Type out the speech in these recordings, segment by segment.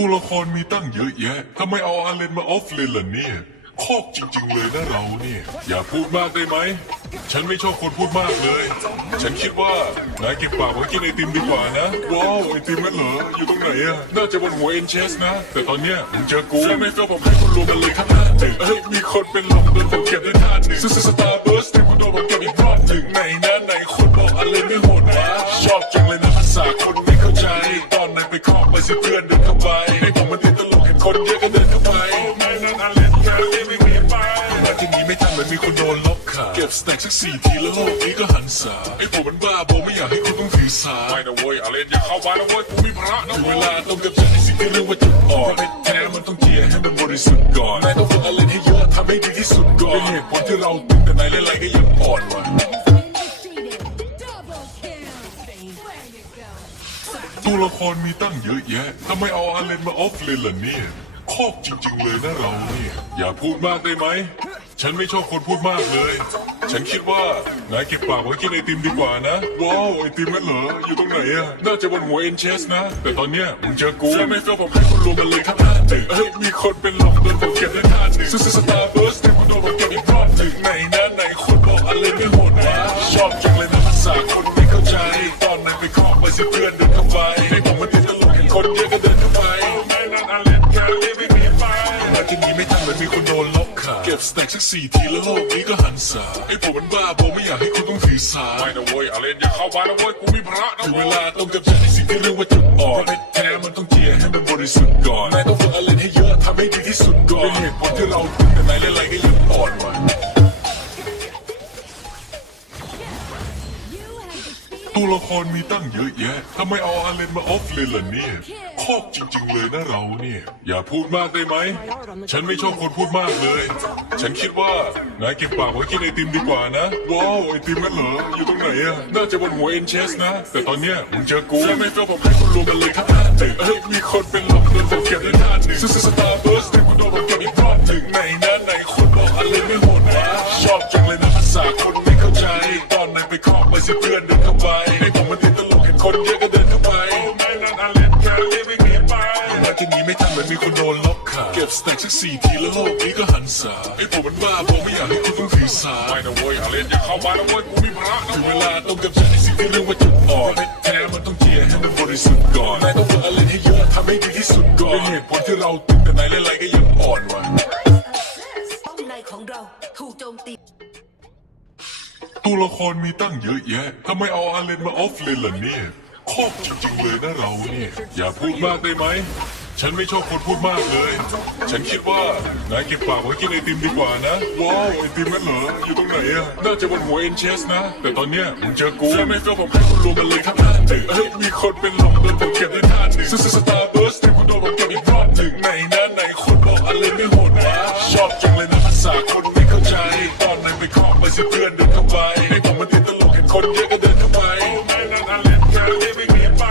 ตัวละครมีตั้งเยอะแยะ ทำไมเอาอาเลนมาออฟเลนล่ะเนี่ย คอกจริง ๆ เลยนะเราเนี่ย อย่าพูดมากได้ไหม ฉันไม่ชอบคนพูดมากเลย ฉันคิดว่านายเก็บปากไว้กินไอติมดีกว่านะ ว้าว ไอติมนั่นเหรอ อยู่ตรงไหนอะน่าจะบนหัวเอ็นเชสนะ แต่ตอนเนี้ยมึงเจอกูใช่ไหมเฟลผมให้คุณรวมมันเลยครับท่านหนึ่งเอ้ย มีคนเป็นลมโดนผมเก็บได้ท่านหนึ่งสสตาร์เบิร์สที่คุณโดนผมเก็บอีกรอบหนึ่งไหนนะไหนคนบอกอะไรไม่โหดวะชอบจังเลยนะภาษาคนไม่เข้าใจ ตอนนั้นไปคาะไปสิเพื่อนดิ คนเยอะก็เดินเข้าไปแม่นั้นอะไรแค่เล่นไม่มีไปมาที่นี้ไม่ทันเหมือนมีคนโดนล็อกขาเก็บสแต็กสักสี่ทีแล้วโลกนี้ก็หันษาไอ้ผมมันบ้าโบไม่อยากให้คุณต้องถือสาไม่นะเว้ยอะไรอย่าเข้ามานะเว้ยกูมีพระนะถึงเวลาต้องกับฉันในสิ่งที่เรียกว่าจุดอ่อนแท้มันต้องเจียให้มันบริสุทธิ์ก่อนนายต้องฝึกอะไรให้เยอะทำให้ดีที่สุดก่อนเป็นเหตุผลที่เราตึงแต่นายเล่นอะไรก็ยังอ่อนวะ ตัวละครมีตั้งเยอะแยะทำไมเอาอาเลนมาออฟเลนล่ะเนี่ยคอกจริง ๆ เลยนะเราเนี่ย อย่าพูดมากได้ไหม ฉันไม่ชอบคนพูดมากเลย ฉันคิดว่านายเก็บปากไว้กินไอติมดีกว่านะ ว้าว ไอติมนั่นเหรอ อยู่ตรงไหนอะน่าจะบนหัวเอ็นเชสนะ แต่ตอนเนี้ยมึงเจอกูใช่ไหมเฟลผมให้คุณรวมมันเลยครับท่านหนึ่งเอ้ยมีคนเป็นลมโดนผมเก็บได้ท่านหนึ่งสสตาร์เบิร์สที่คุณโดน ม่ทันเหมือนมีคนโดนล็อกขาเก็บสแต็กสักสี่ทีแล้วโลกนี้ก็หันษาไอ้ผมมันบ้าโบไม่อยากให้คุณต้องถือสาไม่นะเว้ยอะไรอย่าเข้ามานะเว้ยกูมีพระนะถึงเวลาต้องกับฉันในสิ่งที่เรียกว่าจุดอ่อนแท้มันต้องเจียให้มันบริสุทธิ์ก่อนนายต้องฝึกอะไรให้เยอะทำให้ดีที่สุดก่อนเป็นเหตุผลที่เราตึงแต่นายเล่นอะไรก็ยังอ่อนวะ You have defeated ตัวละครมีตั้งเยอะแยะทำไมเอาอาเลนมาออฟเลนล่ะเนี่ยค อกจริงๆเลยนะเราเนี่ย อย่าพูดมากได้ไหม ฉันไม่ชอบคนพูดมากเลย ฉันคิดว่านายเก็บปากไว้กินไอติมดีกว่านะ ว้าว ไอติมนั่นเหรอ อยู่ตรงไหนอะน่าจะบนหัวเอ็นเชสนะ แต่ตอนเนี้ยมึงเจอกูใช่ไหมเฟลผมให้คุณรวมมันเลยครับท่านหนึ่งเอ้ยมีคนเป็นลมโดนผมเก็บได้ท่านหนึ่งสสตาร์เบิร์สที่คุณโดนผมเก็บอีกรอบหนึ่งไหนนะไหนคนบอกอะไรไม่โหดวะชอบจังเลยนะภาษาคนไม่เข้าใจ ตอนนั้นไปเคาะไปสิเพื่อนเดินเข้าไปให้ผมมันติดตลกเห็นคนเยอะก็เดินเข้าไปแม่นั้นอะไร ที่นี้ไม่ทันเหมือนมีคนโดนล็อกขาเก็บสแต็กสักสี่ทีแล้วโลกนี้ก็หันษาไอ้ผมมันบ้าผมไม่อยากให้คุณต้องถือสาไม่นะเว้ยอะไรอย่าเข้ามานะเว้ยกูมีพระถึงเวลาต้องกับฉันในสิ่งที่เรียกว่าจุดอ่อนแท้มันต้องเจียให้มันบริสุทธิ์ก่อนนายต้องฝึกอะไรให้เยอะทำให้ดีที่สุดก่อนเป็นเหตุผลที่เราตึงแต่นายเล่นอะไรก็ยังอ่อนวะป้อมในของเราถูกโจมตีตัวละครมีตั้งเยอะแยะทำไมเอาอาเลนมาออฟเลนล่ะเนี่ยคอกจริงๆเลยนะเราเนี่ย อย่าพูดมากได้ไหม ฉันไม่ชอบคนพูดมากเลย ฉันคิดว่านายเก็บปากไว้กินไอติมดีกว่านะ ว้าวไอติมนั่นเหรอ อยู่ตรงไหนอะน่าจะบนหัวเอ็นเชสนะ แต่ตอนเนี้ยมึงเจอกูใช่ไหมเฟลผมให้คุณรวมมันเลยครับท่านหนึ่งเอ้ย มีคนเป็นลมโดนผมเก็บได้ท่านหนึ่งสสตาร์เบิร์สที่คุณโดนผมเก็บอีกรอบหนึ่งไหนนะไหนคนบอกอะไรไม่โหดวะชอบจังเลยนะภาษาคนไม่เข้าใจ ตอนนั้นไปเคาะไปสิเพื่อนเดินเข้าไปให้ผมมันติดตลกเห็นคนเยอะก็เดินเข้าไปแม่นั้นอะไรแค่เล่นไม่มีไป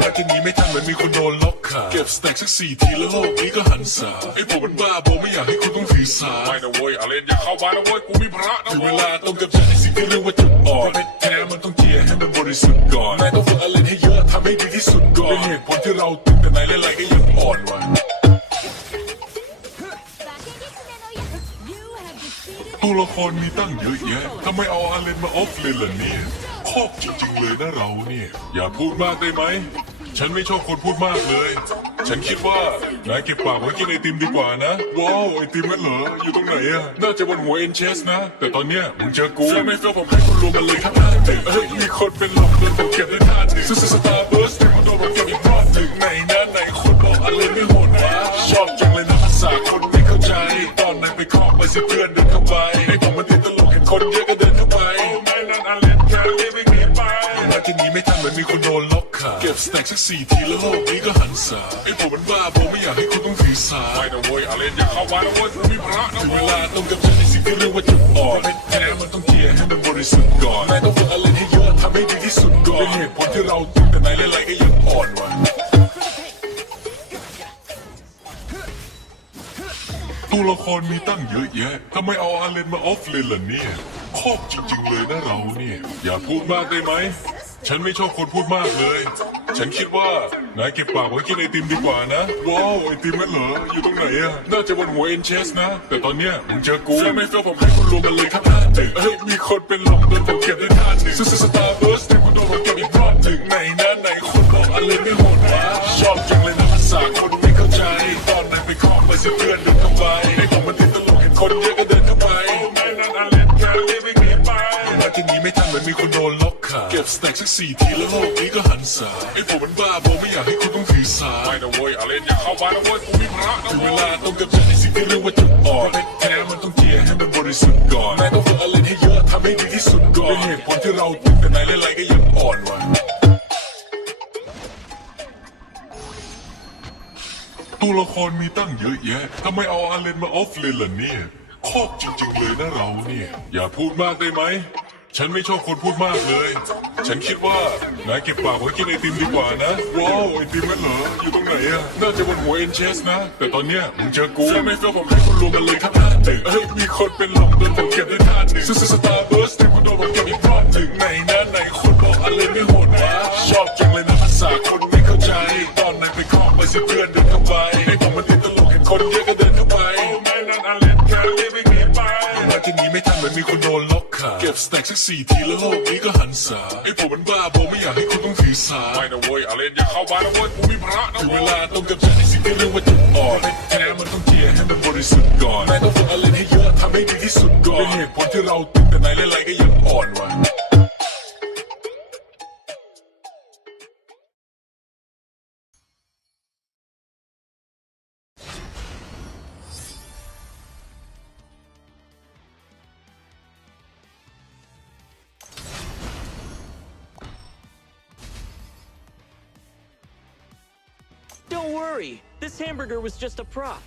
มาที่นี้ไม่ทันเหมือนมีคนโดนล็อกขาเก็ บสแต็กสักสี่ทีแล้วโลกนี้ก็หันษาไอ้ผมมันบ้าโบไม่อยากให้คุณต้องถือสาไม่นะเว้ยอะไรอย่าเข้ามานะเว้ยกูมีพระนะถึงเวลาต้องกับฉันในสิ่งที่เรียกว่าจุดอ่อนแท้มันต้องเจียให้มันบริสุทธิ์ก่อนนายต้องฝึกอะไรให้เยอะทำให้ดีที่สุดก่อนเป็นเหตุผลที่เราตึงแต่นายเล่นอะไรก็ยังอ่อนวะตัวละครมีตั้งเยอะแยะทำไมเอาอาเลนมาออฟเลนล่ะเนี่ยคอกจริงๆเลยนะเราเนี่ย อย่าพูดมากได้ไหม ฉันไม่ชอบคนพูดมากเลย ฉันคิดว่านายเก็บปากไว้กินไอติมดีกว่านะ ว้าว ไอติมนั่นเหรอ อยู่ตรงไหนอะน่าจะบนหัวเอ็นเชสนะ แต่ตอนเนี้ยมึงเจอกูใช่ไหมเฟลผมให้คุณรวมมันเลยครับท่านหนึ่งเอ้ย มีคนเป็นลมโดนผมเก็บได้ท่านหนึ่งสสตาร์เบิร์สที่คุณโดนผมเก็บอีกรอบหนึ่งไหนนะไหนคนบอกอะไรไม่โหดวะชอบจังเลยนะภาษาคนไม่เข้าใจ ตอนนั้นไปเคาะไปสิเพื่อนเดินเข้าไปให้ผมมันติดตลกเห็นคนเยอะก็เดินเข้าไปแม่นั้นอะไรแค่เล่นไม่มีไปมาที่นี้ไม่ทันเหมือนมีคนโดนล็อก ขาเก็บสแต็กสักสี่ทีแล้วโลกนี้ก็หันษาไอ้ผมมันบ้าผมไม่อยากให้คุณต้องถือสาไม่นะเว้ยอะไรอย่าเข้ามานะเว้ยกูมีพระนะถึงเวลาต้องกับฉันในสิ่งที่เรียกว่าจุดอ่อนแท้มันต้องเจียให้มันบริสุทธิ์ก่อนนายต้องฝึกอะไรให้เยอะทำให้ดีที่สุดก่อนเป็นเหตุผลที่เราตึงแต่นายเล่นอะไรก็ยังอ่อนวะตัวละครมีตั้งเยอะแยะทำไมเอาอาเลนมาออฟเลนล่ะเนี่ยคอกจริงๆเลยนะเราเนี่ย อย่าพูดมากได้ไหม ฉันไม่ชอบคนพูดมากเลย ฉันคิดว่านายเก็บปากไว้กินไอติมดีกว่านะ ว้าว ไอติมนั่นเหรอ อยู่ตรงไหนอะน่าจะบนหัวเอ็นเชสนะ แต่ตอนเนี้ยมึงเจอกูไม่เฟลผมให้คุณรวมกันเลยครับท่านหนึ่งเฮ้ย มีคนเป็นหลงโดนผมเก็บได้ท่านหนึ่งสตาร์ มาที่นี้ไม่ทันเหมือนมีคนโดนล็อกขาเก็บสแต็กสักสี่ทีแล้วโลกนี้ก็หันษาไอ้ผมมันบ้าบอไม่อยากให้คุณต้องถือสาไม่นะเว้ยอะไรอย่าเข้ามานะเว้ยกูมีพระนะถึงเวลาต้องกำจัดไอ้สิ่งที่เรียกว่าจุดอ่อนเพราะแท้มันต้องเจียให้มันบริสุทธิ์ก่อนนายต้องฝึกอะไรให้เยอะทำให้ดีที่สุดก่อนเป็นเหตุผลที่เราติดแต่นายเล่นอะไรก็ยังอ่อนวะตัวละครมีตั้งเยอะแยะทำไมเอาอาเลนมาออฟเลนล่ะเนี่ยคอกจริง ๆ เลยนะเราเนี่ย อย่าพูดมากได้ไหม ฉันไม่ชอบคนพูดมากเลย ฉันคิดว่านายเก็บปากไว้กินไอติมดีกว่านะ ว้าวไอติมนั่นเหรอ อยู่ตรงไหนอะน่าจะบนหัวเอ็นเชสนะ แต่ตอนเนี้ยมึงเจอกูไม่เฟลผมให้คุณรวมกันเลยครับท่านหนึ่งเฮ้ยมีคนเป็นหลงโดนผมเก็บได้ท่านหนึ่งสตาร์เบิร์สที่คุณโดนผมเก็บอีกรอบหนึ่งไหนนะไหนคนบอกอะไรไม่โหดวะชอบจังเลยนะภาษาคนไม่เข้าใจ ตอนนั้นไปเคาะมาสิเพื่อนเดินเข้าไปให้ผมมันติดตลกเห็นคนเยอะก็เดินเข้าไปโอ้แม่นั่นอะไรแค่เรียกไม่หนีไปมาที่นี้ไม่ทันเหมือนมีคนโดนล็อก ขาเก็บสแต็กสักสี่ทีแล้วโลกนี้ก็หันษาไอ้ผมมันบ้าบอไม่อยากให้คุณต้องถือสาไม่นะเว้ยอะไรอย่าเข้ามานะเว้ยกูมีพระนะถึงเวลาต้องกำจัดไอ้สิ่งที่เรียกว่าจุดอ่อนแท้มันต้องเจียให้มันบริสุทธิ์ก่อนนายต้องฝึกอะไรให้เยอะทำให้ดีที่สุดก่อนเป็นเหตุผลที่เราติดแต่นายเล่นอะไรก็ยังอ่อ Don't worry, this hamburger was just a prop.